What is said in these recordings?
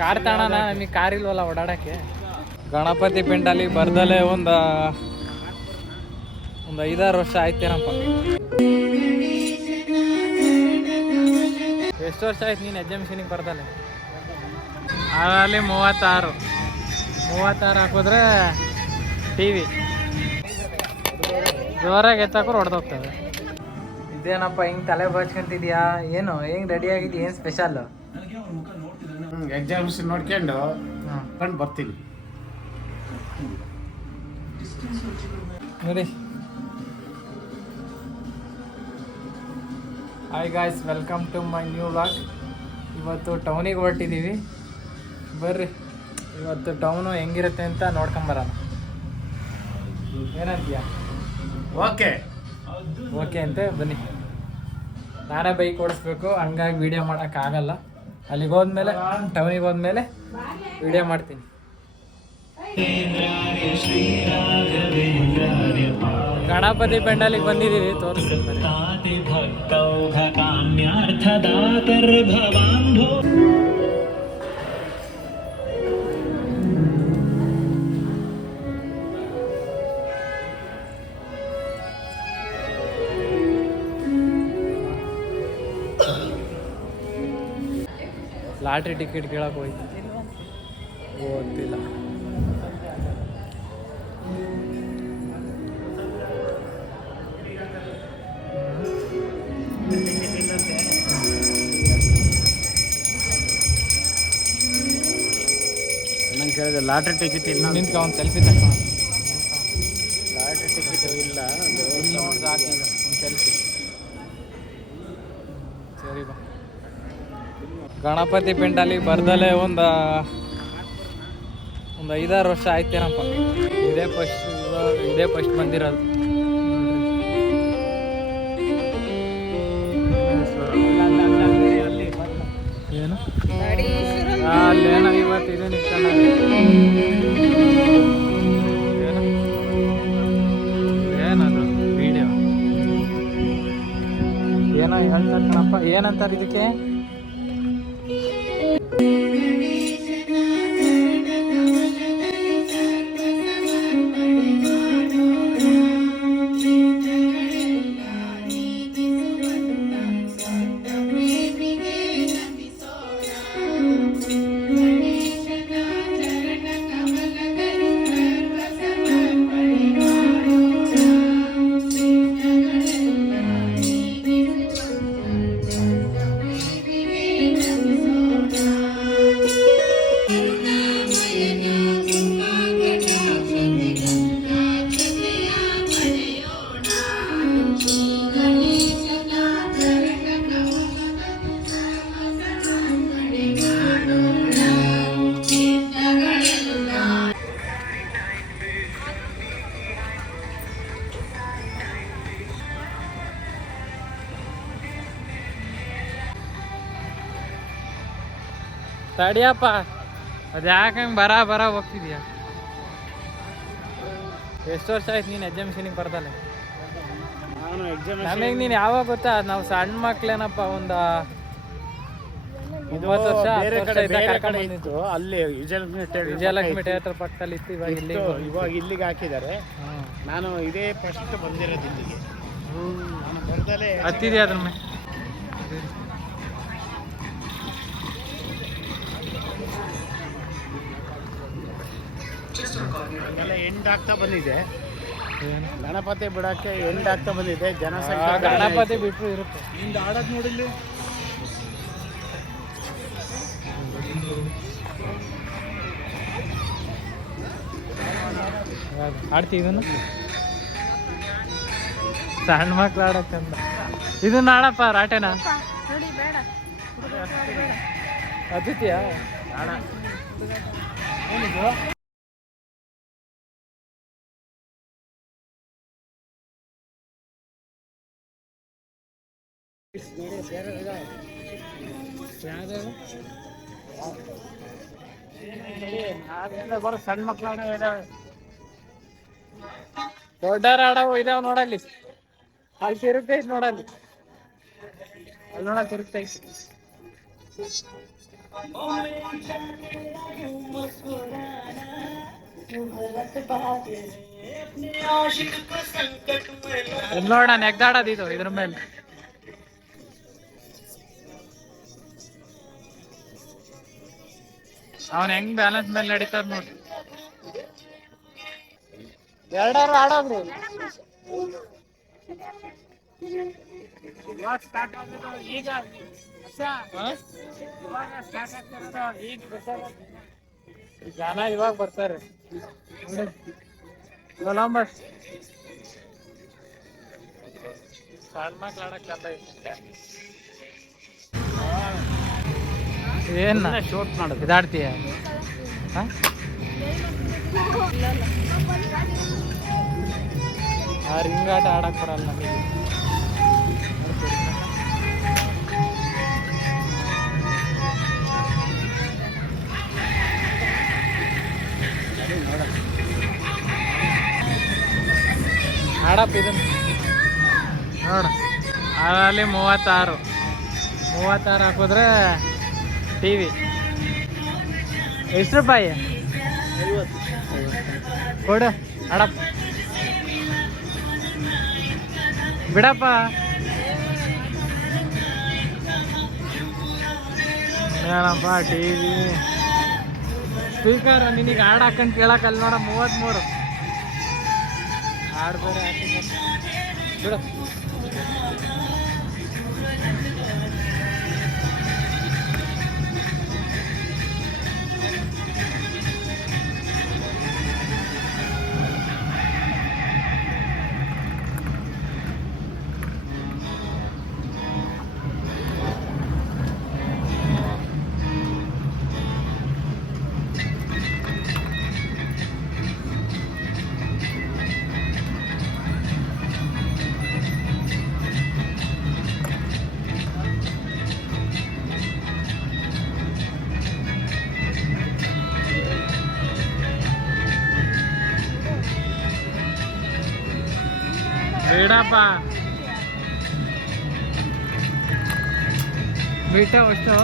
Car ತಾಣನ ನಮಗೆ car ಇಲ್ವಲ್ಲ ಓಡಾಡಕ್ಕೆ. ಗಣಪತಿ ಪೆಂಡಾಲಿಗೆ ಬರ್ದಲೆ ಒಂದು 5-6 ವರ್ಷ ಆಯ್ತೇನಪ್ಪ. ಎಷ್ಟು ವರ್ಷ ಆಯ್ತು ನೀನು ಎಕ್ಸಿಬಿಷನಿಗೆ ಬರ್ದಲೆ? ಅಲ್ಲಿ 36 ಹಾಕಿದ್ರೆ TV ಜೋರಾಗಿ ಎತ್ತಾಕ್ರು ಹೊಡೆದೋಗ್ತವೆ. ಇದೇನಪ್ಪ ಹಿಂಗೆ ತಲೆ ಬಾಚ್ಕೊಂತಿದ್ಯಾ? ಏನು ಹೆಂಗೆ ರೆಡಿ ಆಗಿದ್ಯಾ? ಏನು ಸ್ಪೆಷಲ್? ಎಕ್ಸಾಮಿನೇಷನ್ ನೋಡ್ಕೊಂಡು ಕಂಡು ಬರ್ತೀನಿ ನೋಡಿ. Hi guys, welcome to my new vlog. ಇವತ್ತು ಟೌನಿಗೆ ಹೊರಟಿದ್ದೀವಿ. ಬರ್ರಿ, ಇವತ್ತು ಟೌನು ಹೆಂಗಿರುತ್ತೆ ಅಂತ ನೋಡ್ಕೊಂಬರೋಣ. ಏನಂತೀಯ? ಓಕೆ ಅಂತೆ, ಬನ್ನಿ. ನಾನೇ ಬೈಕ್ ಓಡಿಸ್ಬೇಕು, ಹಂಗಾಗಿ ವಿಡಿಯೋ ಮಾಡೋಕ್ಕಾಗಲ್ಲ. ಅಲ್ಲಿಗೆ ಹೋದ್ಮೇಲೆ, ಟೌನಿಗೆ ಹೋದ್ಮೇಲೆ ವಿಡಿಯೋ ಮಾಡ್ತೀನಿ. ಗಣಪತಿ ಪೆಂಡಾಲಿಗೆ ಬಂದಿದ್ದೀವಿ, ತೋರಿಸ್ತೀನಿ. ಲಾಟ್ರಿ ಟಿಕೆಟ್ ಕೇಳಕ್ಕೆ ಹೋಯ್ತು, ಗೊತ್ತಿಲ್ಲ. ನಂಗೆ ಕೇಳಿದೆ ಲಾಟ್ರಿ ಟಿಕೆಟ್ ಇಲ್ಲ. ನಿಂತ್ಕ ಒಂದು ಸೆಲ್ಫಿ ತಕ್ಕ. ಲಾಟ್ರಿ ಟಿಕೆಟ್ ಇಲ್ಲ, ನೋಡಿ ಸಾಕಿ ಒಂದು ಸೆಲ್ಫಿ. ಸರಿ ಬಾ. ಗಣಪತಿ ಪೆಂಡಾಲಿಗೆ ಬರ್ದಲೆ ಒಂದು 5-6 ವರ್ಷ ಆಯ್ತೇನಪ್ಪ. ಇದೇ ಫಸ್ಟ್ ಬಂದಿರೋದು. ಏನು ಅಲ್ಲೇನೋ ಇವತ್ತು ಇದೆ ನಿಂತ್ಕೊಂಡ. ಏನದು ವಿಡಿಯೋ ಏನೋ ಹೇಳ್ತಾರೆ ಕಣಪ್ಪ. ಏನಂತಾರೆ ಇದಕ್ಕೆ? ತಡಿಯಪ್ಪ, ಅದು ಯಾಕೆ ಹಂಗೆ ಬರ ಹೋಗ್ತಿದ್ಯಾ? ಎಷ್ಟು ವರ್ಷ ಆಯ್ತು ನೀನು ಎಕ್ಸಾಮಿಷನಿಗೆ ಬರ್ದಲ್ಲ? ನಮಗೆ ನೀನು ಯಾವಾಗ ಗೊತ್ತಾ? ನಾವು ಸಣ್ಣ ಮಕ್ಳೇನಪ್ಪ, ಒಂದು 9 ವರ್ಷ ಅಲ್ಲಿ ವಿಜಯಲಕ್ಷ್ಮಿ ಥಿಯೇಟರ್ ಪಕ್ಕದಲ್ಲಿ ಇತ್ತು. ಇವಾಗ ಇಲ್ಲಿಗೆ ಹಾಕಿದ್ದಾರೆ. ನಾನು ಇದೇ ಫಸ್ಟ್ ಬಂದಿರೋದು ಇಲ್ಲಿಗೆ. ನಾನು ಬರ್ದಲೇ ಹತ್ತಿದೆಯಾ ಅದ್ರ ಮೇಲೆ? ಎಲ್ಲ ಎಂಡ್ ಆಗ್ತಾ ಬಂದಿದೆ. ಗಣಪತಿ ಬಿಡಕ್ಕೆ ಎಂಡ್ ಆಗ್ತಾ ಬಂದಿದೆ. ಜನಸಂಖ್ಯೆ ಗಣಪತಿ ಬಿಟ್ಟರು ಇರುತ್ತೆ. ನಿಂದು ಆಡೋದು ನೋಡಿಲ್ಲಿ. ಆಡ್ತೀವಿ ಇದನ್ನು, ಸಣ್ಣ ಮಕ್ಳು ಆಡಕ್ಕಂತ. ಇದನ್ನ ಆಡಪ್ಪ, ರಾಟೆನಾ ಹತ್ತಿತ್ಯಾ? ಏನಿದು? ಬರೋ ಸಣ್ಣ ಮಕ್ಳು ದೊಡ್ಡರ ಆಡವು ಇದಾವ ನೋಡಲ್ಲಿ. ಅಲ್ಲಿ ತಿರುಗ್ತೈತಿ ನೋಡಲ್ಲಿ, ಅಲ್ಲಿ ನೋಡ ತಿರುಗ್ತೈತಿ. ನೋಡ ನೆಗ್ದಾಡೋದು ಇದು ಇದ್ರ ಮೇಲೆ. ಅವನ್ ಹೆಂಗ್ ಬ್ಯಾಲೆನ್ಸ್ ಮೇಲೆ ನಡೀತಾರ ನೋಡಿ. ಎರಡಾರು ಆಡೋದ್ರಿ ಇವಾಗ ಸ್ಟಾರ್ಟ್ ಆಗೋದು ಈಗ. ಇವಾಗ ಸ್ಟಾರ್ಟ್ ಆಗ್ತಿರೋದು ಈಗ ಜನ ಇವಾಗ ಬರ್ತಾರೆ ಕೊಲಂಬಸ್. ಸಣ್ಣ ಮಕ್ಳು ಆಡಕ್ ಚಂದ ಐತೆ. ಏನ್ ಶೋಟ್ ಮಾಡೋದು ಇದಾಡ್ತೀಯ? ಆ ರಿಂಗಾಟ ಆಡಕ್ ಬರಲ್ಲ ನಮಗೆ. ಆಡಪ್ಪ ಇದನ್ನ ನೋಡ. ಅಲ್ಲಿ 36 ಹಾಕಿದ್ರೆ ಟಿವಿ ಎಷ್ಟು ರೂಪಾಯಿ ಕೊಡು ಆಡಪ್ಪ. ಬಿಡಪ್ಪ ಏನಪ್ಪ ಟಿವಿ ಸ್ಪೀಕರ್ ನಿನಗೆ ಹಾಡು ಹಾಕೊಂಡು ಕೇಳಕ್ಕಲ್ಲ ನೋಡ. 33 ಹಾಡು ಬೇರೆ ಹಾಕಿದ್ದ ಬಿಡು. ಬೇಡಪ್ಪ ಬಿಟ್ಟ ಅಷ್ಟು.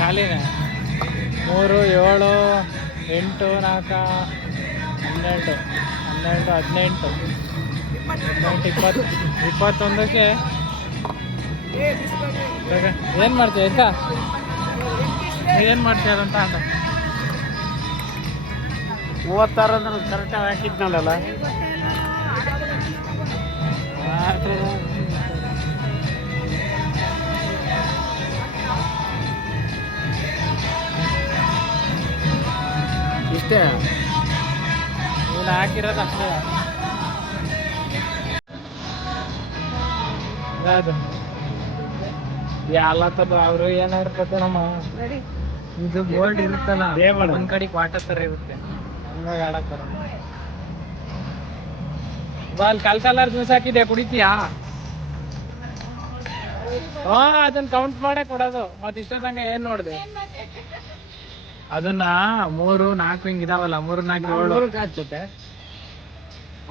ಖಾಲಿನ 3, 7, 8, 4, 12, 18, 21ಕ್ಕೆ ಏನ್ ಮಾಡ್ತೀಯ ಆಯ್ತಾ? ಏನ್ ಮಾಡ್ತೀಯದಂತ ಅಂತ 36 ಅಂದ್ರೆ ಕರೆಕ್ಟಾಗಿ ಹಾಕಿದ್ನಲ್ಲ. ಇಷ್ಟೇ ನೀನು ಹಾಕಿರೋದು ಅಷ್ಟೇ. ಎಲ್ಲ ತರ ಅವರು ಏನಾಗಿರ್ತದೆ ನಮ್ಮ ಇದು ಬೋರ್ಡ್ ಇರುತ್ತಲ್ಲ ಒಂದ್ ಕಡೆ ವಾಟರ್ ತರ ಇರುತ್ತೆ ಹಂಗಾಗಿ ಆಡಕ್ ಬರಲ್ಲ. ಅಲ್ಲಿ ಕಲ್ಕಲರ್ ಜ್ಯೂಸ್ ಹಾಕಿದೆ ಕುಡಿತೀಯಾ? ಅದನ್ನ ಕೌಂಟ್ ಮಾಡೇ ಕೊಡೋದು. ಮತ್ ಇಷ್ಟೊತ್ತಂಗ ಏನ್ ನೋಡ್ದೆ? ಅದನ್ನ 3, 4 ಹಿಂಗ್ ಇದಾವಲ್ಲ 3, 4,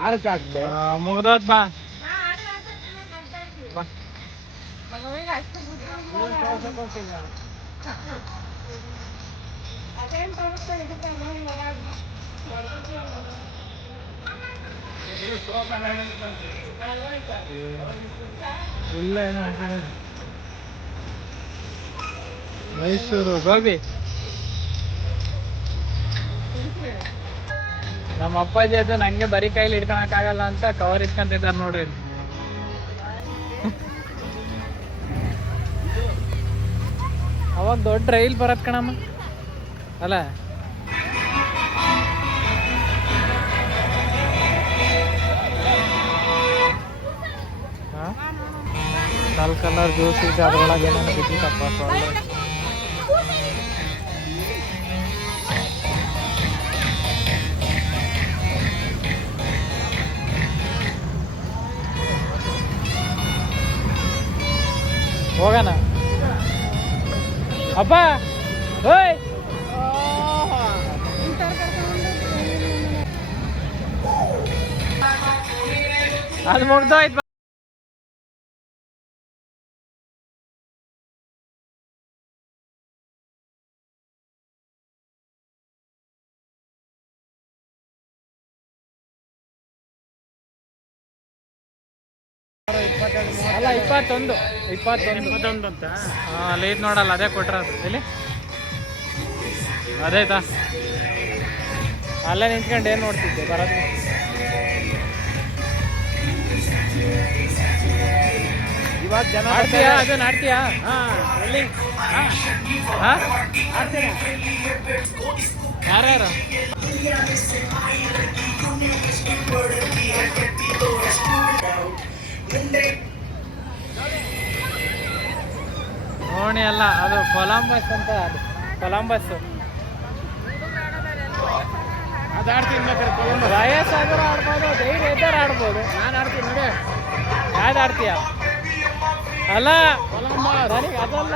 7 ಮುಗ್ದೋದ್ ಬಾ. ಇಲ್ಲ ಮೈಸೂರು ಗೋಬಿ. ನಮ್ಮ ಅಪ್ಪಾಜಿ ಅದು ನಂಗೆ ಬರೀ ಕೈಲಿ ಹಿಡ್ಕೊಳಕ್ ಆಗಲ್ಲ ಅಂತ ಕವರ್ ಇಟ್ಕೊಂತಿದ್ದಾರೆ ನೋಡ್ರಿ. ಅವಾಗ ದೊಡ್ಡ ರೈಲ್ ಬರತ್ ಕಣಮ್ಮ ಅಲ್ಲ. ಕಲರ್ ಜ್ಯೂಸ್ ಇದೆ ಅದ್ರೊಳಗೆ ಏನೇನು ಬಿದ್ದಿತ್ತಪ್ಪ. ಹೋಗೋಣ ಅಪ್ಪ. ಅದು ಮುಗ್ದೋಯ್ತು. ಅಲ್ಲ 21 ಅಂತ ಅಲ್ಲಿ ಐತ್ ನೋಡಲ್ಲ, ಅದೇ ಕೊಟ್ರದು. ಎಲ್ಲಿ ಅದೇತಾ ಅಲ್ಲೇ ನಿಂತ್ಕೊಂಡು ಏನು ನೋಡ್ತಿದ್ದೆ ಬರೋದು. ಇವಾಗ ಜನ ಆಡ್ತೀಯಾ? ಅದನ್ನ ಆಡ್ತೀಯಾ? ಎಲ್ಲಿ ಹಾಂ ಆಡ್ತೀರಾ? ಯಾರ್ಯಾರು? ನೋಡಿ ಅಲ್ಲ, ಅದು ಕೊಲಂಬಸ್ ಅಂತ. ಅದು ಕೊಲಂಬಸ್ಸು. ಅದು ಆಡ್ತೀನಿ ಬೇಕಾದ್ರೆ. ವಯಸ್ಸಾದರೂ ಆಡ್ಬೋದು, ಧೈರ್ಯ ಇದ್ದರೆ ಆಡ್ಬೋದು. ನಾನು ಆಡ್ತೀನಿ ನೋಡಿ. ಯಾವ್ದು ಆಡ್ತೀಯ? ಅಲ್ಲ ನನಗೆ ಅದಲ್ಲ,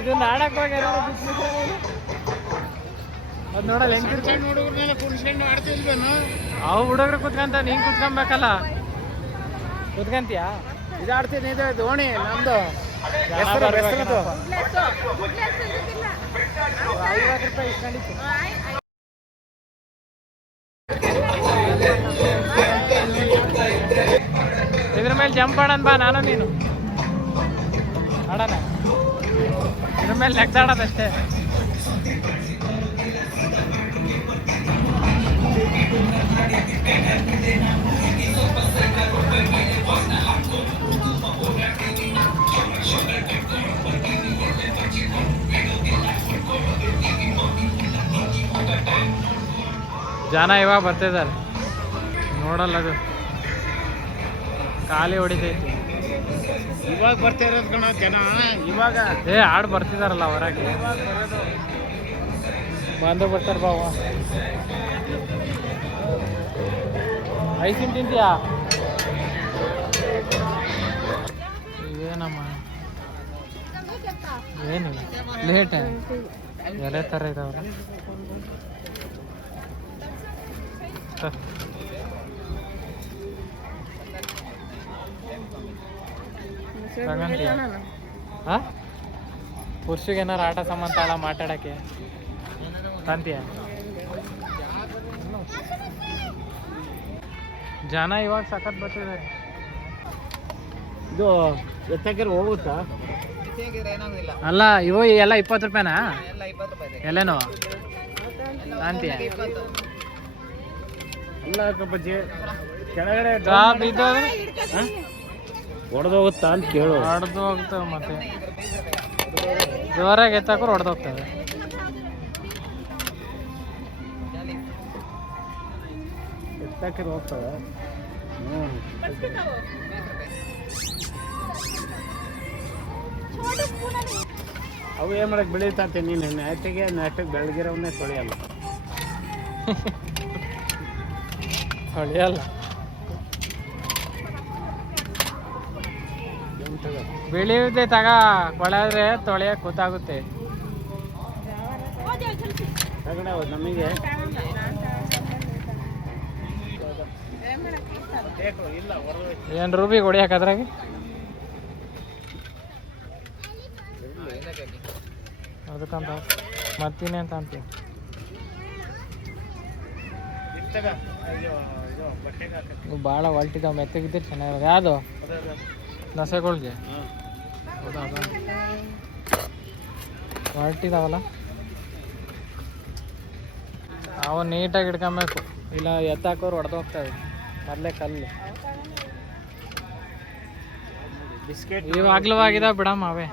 ಇದನ್ನ ಆಡಕ್ಕೆ ಹೋಗಿ ಏನಾದ್ರು ಬಿಟ್ಬಿಟ್ರೆ ಅದು ನೋಡಲ್ಲ ಹೆಂಗೆ ಸಣ್ಣ ಹುಡುಗರನ್ನೆಲ್ಲ ಕುಣಿಸ್ಕೊಂಡು ಆಡ್ತಿಲ್ವೇನು? ಅವು ಹುಡುಗರು ಕುತ್ಕೊಂತ ನೀನು ಕುತ್ಕೊಬೇಕಲ್ಲ. ಕುತ್ಕೊಂತೀಯಾ? ಇದು ಆಡ್ತೀನಿ, ಇದು ದೋಣಿ ನಮ್ದು. ಜನ ಹೆಸರು ಬರ್ಬೇಕೇನಪ್ಪ. ₹50 ಇಸ್ಕೊಂಡಿತ್ತು. ಇದ್ರ ಮೇಲೆ ಜಂಪ್ ಆಡೋಣ ಬಾ, ನಾನು ನೀನು ಆಡೋಣ. ಇದ್ರ ಮೇಲೆ ನೆಗ್ದಾಡೋದಷ್ಟೇ. ಜನ ಇವಾಗ ಬರ್ತಿದ್ದಾರೆ, ನೋಡಲ್ಲ ಅದು ಖಾಲಿ ಹೊಡಿತೈತಿ. ಇವಾಗ ಬರ್ತಾ ಇರೋದು ಕಣ ಜನ. ಇವಾಗ ಆಡ್ ಬರ್ತಿದಾರಲ್ಲ ಹೊರಗೆ. ಬಂದು ಬರ್ತಾರ ಬಾವ. ಐಸಿನ್ ತಿಂತೀಯಾ? ಏನಮ್ಮ ಏನು ಲೇಟ್ ಎಲೆ ಥರ ಇದಾವಲ್ಲ. ಹಾಂ, ಪುರುಷಿಗೆ ಏನಾರು ಆಟ ಸಾಮಾನು ತಾಳ ಮಾತಾಡೋಕ್ಕೆ ತಂತೀಯ? ಜನ ಇವಾಗ ಸಖತ್ ಬರ್ತಿದ್ದಾರೆ. ಇದು ಎತ್ತಕ್ಕೆ ಹೋಗುತ್ತಾ? ಅಲ್ಲ ಇವು ಎಲ್ಲ 20 ರೂಪಾಯಿನಾ? ಎಲ್ಲೇನು ಅಂತೀಯ? ಇಲ್ಲ ಬಜ್ಜಿ ಕೆಳಗಡೆ ಹೊಡೆದೋಗುತ್ತಾ ಅಂತ ಕೇಳು. ಹೊಡೆದು ಹೋಗ್ತವೆ, ಮತ್ತೆ ಜೋರಾಗಿ ಎತ್ತಾಕ್ರು ಹೊಡೆದೋಗ್ತವೆ. ಎತ್ತಕ್ಕೆ ಹೋಗ್ತವೆ. ಅವು ಏನು ಮಾಡಕ್ಕೆ ಬೆಳೀತಾಂತೆ. ನೀನು ನೆಟ್ಟಿಗೆ ಬೆಳಗಿರೋವನ್ನೇ ತೊಳೆಯಲ್ಲ. ಹೊಳೆಯಲ್ಲ, ಬೆಳೆಯುತ್ತೆ ತಗ. ಕೊಳೆದ್ರೆ ತೊಳೆಯಕ್ಕೆ ಗೊತ್ತಾಗುತ್ತೆ. ನಮಗೆ ಏನು ರೂಬಿಗೆ ಹೊಡಿಯಕ್ಕೆ ಅದ್ರಾಗೆ? ಅದಕ್ಕಂತ ಮತ್ತಿನ್ನೇಂತ ಅಂತೀವಿ. ಭಾಳ ಹೊಲ್ಟಿದ್ದಾವೆ, ಮೆತ್ತಗಿದ್ದರೆ ಚೆನ್ನಾಗಿರೋದು. ಯಾವುದು ನಸೆಗಳ್ಗೆ? ಹೌದಾ, ಹೊಲ್ಟಿದಾವಲ್ಲ ಅವು ನೀಟಾಗಿ ಹಿಡ್ಕೊಬೇಕು, ಇಲ್ಲ ಎತ್ತಾಕೋರು ಹೊಡೆದೋಗ್ತವೆ. ಮೊದಲೇ ಕಲ್ಲು ಬಿಸ್ಕೆಟ್ ಇವಾಗ್ಲವಾಗಿದಾವೆ ಬಿಡಮ್ಮ ಅವೇ.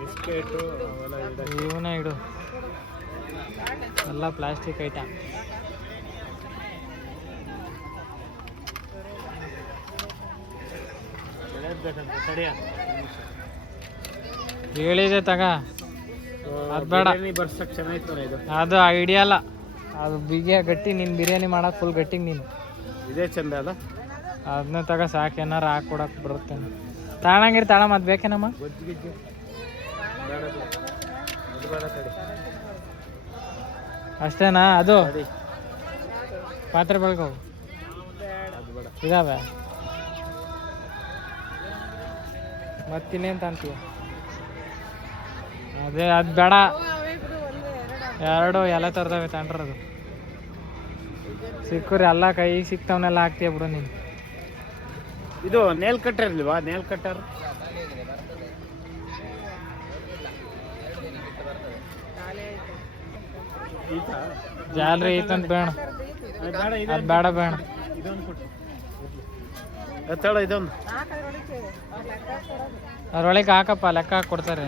ಬಿಸ್ಕೆಟು ಇವನೇ ಇಡು, ಎಲ್ಲ ಪ್ಲಾಸ್ಟಿಕ್ ಐಟಮ್. ಹೇಳಿದೆ ತಗ, ಅದು ಬೇಡ. ಬರ್ಸಕ್ಕೆ ಚೆನ್ನಾಗಿತ್ತು ಇದು. ಅದು ಐಡಿಯಾ ಅಲ್ಲ, ಅದು ಬಿಗಿಯ ಗಟ್ಟಿ. ನೀನು ಬಿರಿಯಾನಿ ಮಾಡೋಕೆ ಫುಲ್ ಗಟ್ಟಿಗೆ ನೀನು. ಇದೇ ಚಂದ ಅಲ್ಲ? ಅದನ್ನ ತಗ ಸಾಕು, ಏನಾರು ಹಾಕ್ಕೊಡಕ್ಕೆ ಬರುತ್ತೆ. ತಾಳಂಗಿರಿ ತಾಳ ಮತ್ತೆ ಬೇಕೇನಮ್ಮ? ಗೊಜ್ಜು ಗಿಜ್ಜು ಬೇಡ ತಡಿ. ಅಷ್ಟೇನಾ? ಅದು ತಡಿ. ಪಾತ್ರೆ ಬೆಳಗವು ಅದು ಬೇಡ. ಇದಾವೆ. ಮತ್ತಿನ್ನೇನು ತಂತೀಯ? ಅದೇ ಅದು ಬೇಡ, ಎರಡು ಎಲ್ಲ ಥರದವೆ ತಗೊಂಡ್ರದು ಸಿಕ್ಕುರಿ ಎಲ್ಲ ಕೈಗೆ ಸಿಕ್ತವನ್ನೆಲ್ಲ ಹಾಕ್ತೀಯ ಬಿಡು ನೀನು. ಇದು ನೇಲ್ ಕಟ್ಟರ್ ಇಲ್ವಾ? ನೇಲ್ ಕಟ್ಟರ್ ಜಾಲ್ರಿ ಐತಂತ ಬೇಡ, ಅದು ಬೇಡ ಬೇಡ. ಇದೊಂದು ಅದ್ರೊಳಗೆ ಹಾಕಪ್ಪ, ಲೆಕ್ಕ ಹಾಕಿ ಕೊಡ್ತಾರೆ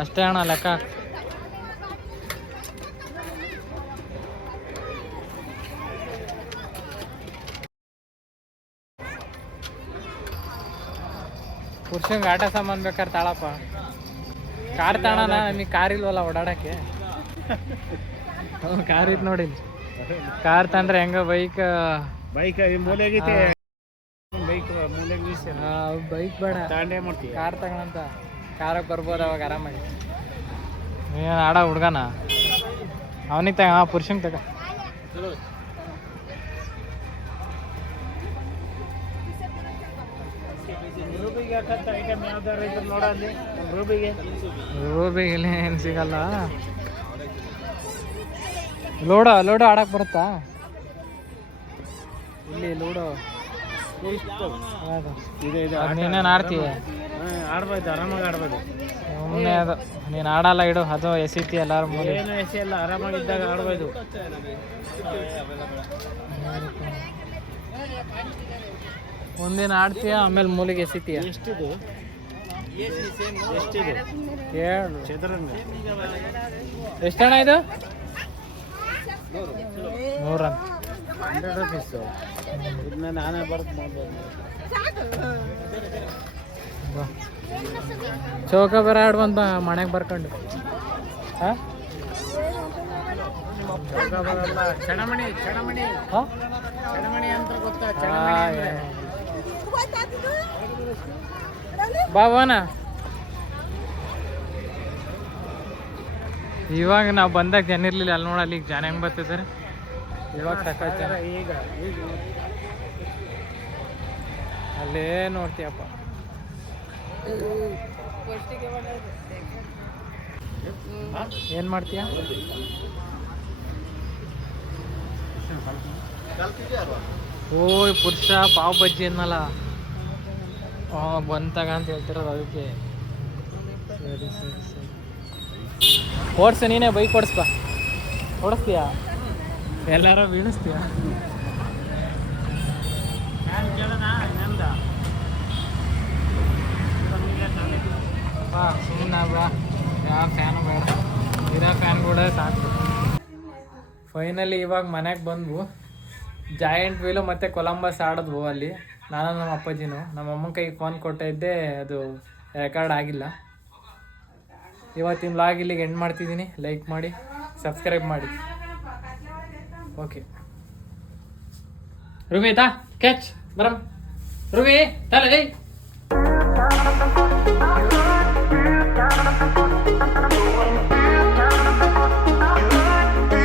ಅಷ್ಟೇ ಅಣ್ಣ, ಲೆಕ್ಕ ಹಾಕಿ. ಪುರುಷಂಗೆ ಆಟ ಸಾಮಾನು ಬೇಕಾದ್ರೆ ತಾಳಪ್ಪ. ಕಾರ್ ತಾಣ, ನಿಮಗೆ ಕಾರ್ ಇಲ್ವಲ್ಲ ಓಡಾಡಕ್ಕೆ? ಕಾರ್ ಇತ್ತು ನೋಡಿ. ಕಾರ್ ತಂದ್ರೆ ಹೆಂಗ ಬೈಕ್ ಮೂಲೆಗೈತೆ. ಬೈಕ್ ಬೇಡ, ಕಾರ್ ತಗೊಳಂತ. ಕಾರಾಗ ಬರ್ಬೋದು ಅವಾಗ ಆರಾಮಾಗಿ. ಏನು ಆಡ ಹುಡ್ಗನ ಅವನಿಗೆ ತಗ, ಪುರುಷಂಗೆ ತಗ. ರೂಬಿಗೆ ಏನು ಸಿಗಲ್ಲ. ಲೂಡೋ ಆಡಕ್ ಬರುತ್ತಾ ಇಲ್ಲಿ? ಲೂಡೋ ನೀನೇನು ಆಡ್ತೀಯ? ಆಡ್ಬೋದು, ಆರಾಮಾಗಿ ಆಡ್ಬೋದು. ಸುಮ್ಮನೆ ಅದು ನೀನು ಆಡಲ್ಲ ಇಡು, ಅದು ಎಸಿತಿ ಎಲ್ಲಾರು ಮೂಲೆ. ಏನು ಎಸೆಯಲ್ಲ, ಆರಾಮಾಗಿದ್ದಾಗ ಆಡ್ಬೋದು. ಒಂದಿನ ಆಡ್ತೀಯ, ಆಮೇಲೆ ಮೂಲಿಗೆ ಎಸಿತೀಯ. ಎಷ್ಟಿದು? ಹೇಳು ಚದುರಂಗ ಎಷ್ಟಣ್ಣ ಇದು? 100 100 ರೂಪೀಸು. ಇದನ್ನ ನಾನೇ ಬರ್ಕ್ ಮಾಡ್ಬೋದು. ಚೌಕ ಬರ ಆಡ್ಬಂತ ಮನೆಗೆ ಬರ್ಕೊಂಡು. ಹಾಂ ಬರಲ್ಲ. ಚಣಮಣಿ ಅಂತ ಗೊತ್ತಾ? ಬಾಬಾನ ಇವಾಗ ನಾವು ಬಂದಾಗ ಜನ ಇರ್ಲಿಲ್ಲ, ಅಲ್ಲಿ ನೋಡಲ್ಲಿ ಈಗ ಜನ ಹೆಂಗೆ ಬರ್ತಿದ್ದಾರೆ. ಇವಾಗ ಸಾಕಾಯ್ತಾರ. ಈಗ ಅಲ್ಲೇ ನೋಡ್ತೀಯಪ್ಪ. ಏನು ಮಾಡ್ತೀಯ? ಓಯ್ ಪುರುಷ ಪಾವ್ ಬಜ್ಜಿ ಅನ್ನಲ್ಲ, ಬಂತಾಗ ಅಂತ ಹೇಳ್ತಿರೋದು ಅದಕ್ಕೆ. ಸರಿ ಸರಿ ಸರಿ, ಓಡಿಸ ನೀನೇ, ಬೈಕ್ ಓಡಿಸ್ಬಾ. ಓಡಿಸ್ತೀಯಾ? ಎಲ್ಲಾರ ಬೀಳಿಸ್ತೀಯ? ಬಾ ಸುಮ್ಮನೆ ಬಾ, ಯಾವ ಫ್ಯಾನು ಬೇಡ, ಇರೋ ಫ್ಯಾನ್ ಕೂಡ ಸಾಕು. ಫೈನಲಿ ಇವಾಗ ಮನೆಗೆ ಬಂದ್ವು. ಜಾಯಿಂಟ್ ವೀಲು ಮತ್ತು ಕೊಲಂಬಸ್ ಆಡಿದ್ವು ಅಲ್ಲಿ. ನಾನು ನಮ್ಮ ಅಪ್ಪಾಜಿನೂ. ನಮ್ಮ ಅಮ್ಮನ ಕೈಗೆ ಫೋನ್ ಕೊಟ್ಟಿದ್ದೆ, ಅದು ರೆಕಾರ್ಡ್ ಆಗಿಲ್ಲ. ಇವತ್ತಿನ ವ್ಲಾಗ್ ಇಲ್ಲಿಗೆ ಎಂಡ್ ಮಾಡ್ತಿದ್ದೀನಿ. ಲೈಕ್ ಮಾಡಿ, ಸಬ್ಸ್ಕ್ರೈಬ್ ಮಾಡಿ. ಓಕೆ ರೂಬಿ ತಾ ಕ್ಯಾಚ್ ಬರಮ್. ರೂಬಿ ತಲೆ